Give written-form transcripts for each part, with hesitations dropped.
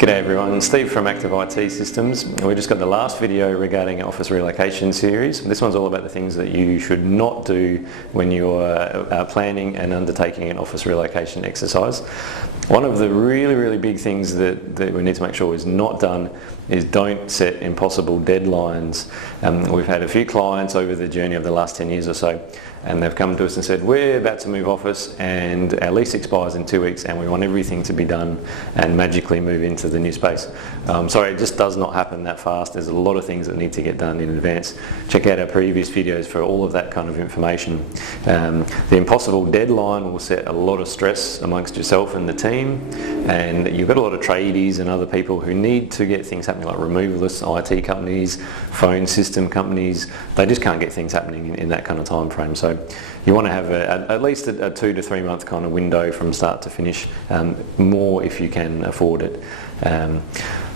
G'day everyone, Steve from Active IT Systems. We just got the last video regarding office relocation series. This one's all about the things that you should not do when you're planning and undertaking an office relocation exercise. One of the really big things that we need to make sure is not done is don't set impossible deadlines. We've had a few clients over the journey of the last 10 years or so, and they've come to us and said, we're about to move office and our lease expires in 2 weeks and we want everything to be done and magically move into the new space. Sorry, it just does not happen that fast. There's a lot of things that need to get done in advance. Check out our previous videos for all of that kind of information. The impossible deadline will set a lot of stress amongst yourself and the team, and you've got a lot of tradies and other people who need to get things happening, like removalists, IT companies, phone system companies. They just can't get things happening in that kind of time frame. So you want to have at least a 2 to 3 month kind of window from start to finish, more if you can afford it.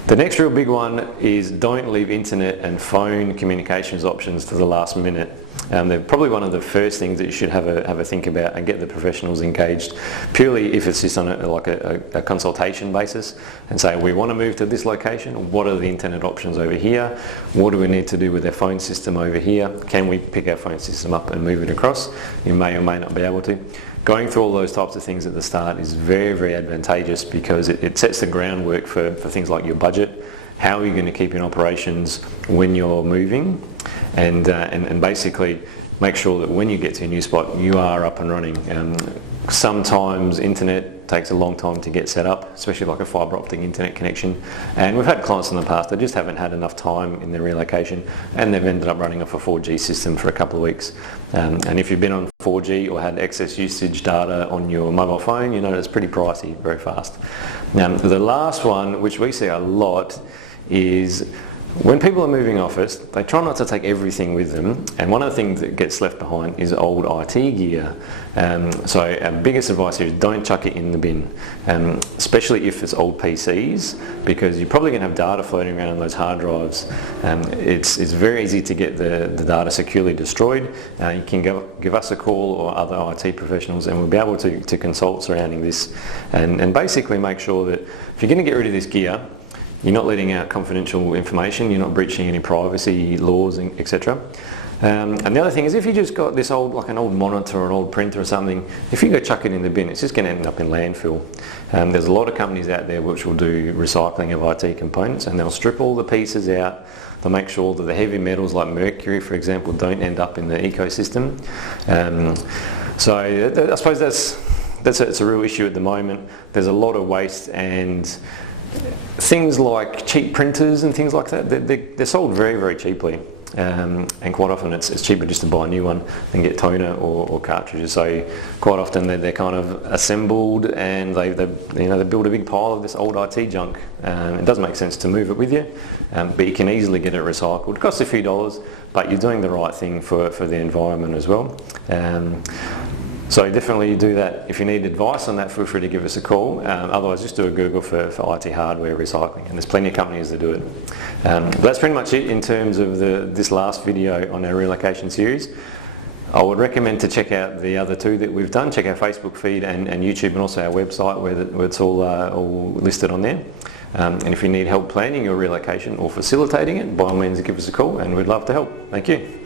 The next real big one is don't leave internet and phone communications options to the last minute. They're probably one of the first things that you should have a think about and get the professionals engaged, purely if it's just on a consultation basis, and say, we want to move to this location, what are the internet options over here, what do we need to do with our phone system over here, can we pick our phone system up and move it across? You may or may not be able to. Going through all those types of things at the start is very advantageous, because it sets the groundwork for things like your budget, how are you going to keep in operations when you're moving, and basically make sure that when you get to a new spot you are up and running. Sometimes internet takes a long time to get set up, especially like a fibre optic internet connection, and we've had clients in the past that just haven't had enough time in their relocation and they've ended up running off a 4G system for a couple of weeks. And if you've been on 4G or had excess usage data on your mobile phone, you know it's pretty pricey very fast. Now the last one, which we see a lot, is when people are moving office, they try not to take everything with them, and one of the things that gets left behind is old IT gear. So our biggest advice here is don't chuck it in the bin, especially if it's old PCs, because you're probably going to have data floating around on those hard drives. It's very easy to get the data securely destroyed. You can give us a call or other IT professionals and we'll be able to consult surrounding this, and basically make sure that if you're going to get rid of this gear, you're not letting out confidential information, you're not breaching any privacy laws, etc. And the other thing is, if you just got this old, like an old monitor or an old printer or something, if you go chuck it in the bin, it's just going to end up in landfill. There's a lot of companies out there which will do recycling of IT components, and they'll strip all the pieces out. They'll make sure that the heavy metals like mercury, for example, don't end up in the ecosystem. So I suppose that's a real issue at the moment. There's a lot of waste, and things like cheap printers and things like that, they're sold very cheaply, and quite often it's cheaper just to buy a new one than get toner or cartridges. So quite often they're kind of assembled, and they build a big pile of this old IT junk. It does make sense to move it with you, but you can easily get it recycled. It costs a few dollars, but you're doing the right thing for the environment as well. So definitely do that. If you need advice on that, feel free to give us a call. Otherwise, just do a Google for IT hardware recycling, and there's plenty of companies that do it. That's pretty much it in terms of this last video on our relocation series. I would recommend to check out the other two that we've done. Check our Facebook feed and YouTube, and also our website where it's all listed on there. And if you need help planning your relocation or facilitating it, by all means give us a call and we'd love to help. Thank you.